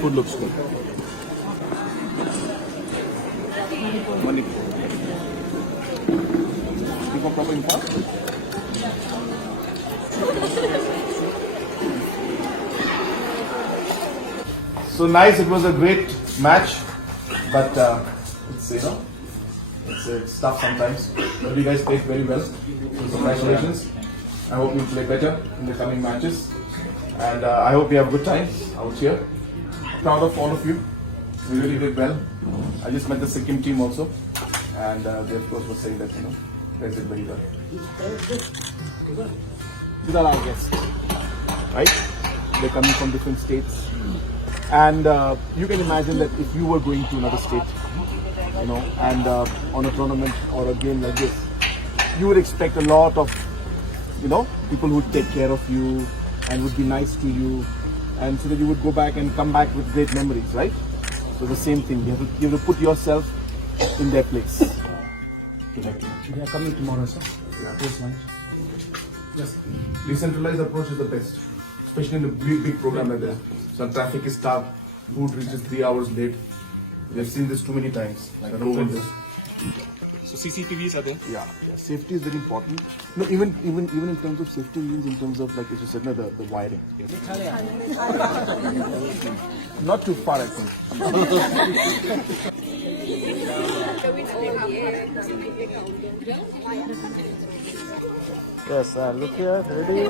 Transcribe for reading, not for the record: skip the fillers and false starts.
Food looks good. Money. You got proper info? So nice. It was a great match, but it's tough sometimes. But you guys played very well. So congratulations. I hope you play better in the coming matches, and I hope you have a good time out here. Proud of all of you. We really did well. I just met the Sikkim team also, and they of course were saying that guys did very well. These are our guests, right? They're coming from different states, and you can imagine that if you were going to another state, and on a tournament or a game like this, you would expect a lot of people who would take care of you and would be nice to you, and so that you would go back and come back with great memories, right? So the same thing, you have to put yourself in their place. They are coming tomorrow, sir. Yeah. Post lunch. Yes. Decentralized approach is the best, especially in a big program like this. So traffic is stuck, food reaches 3 hours late. We have seen this too many times. Like COVID. So CCTVs are there? Yeah. Safety is very important. No, even in terms of safety means in terms of, like as you said, the wiring. Yes. Not too far, I think. Yes, look here, ready?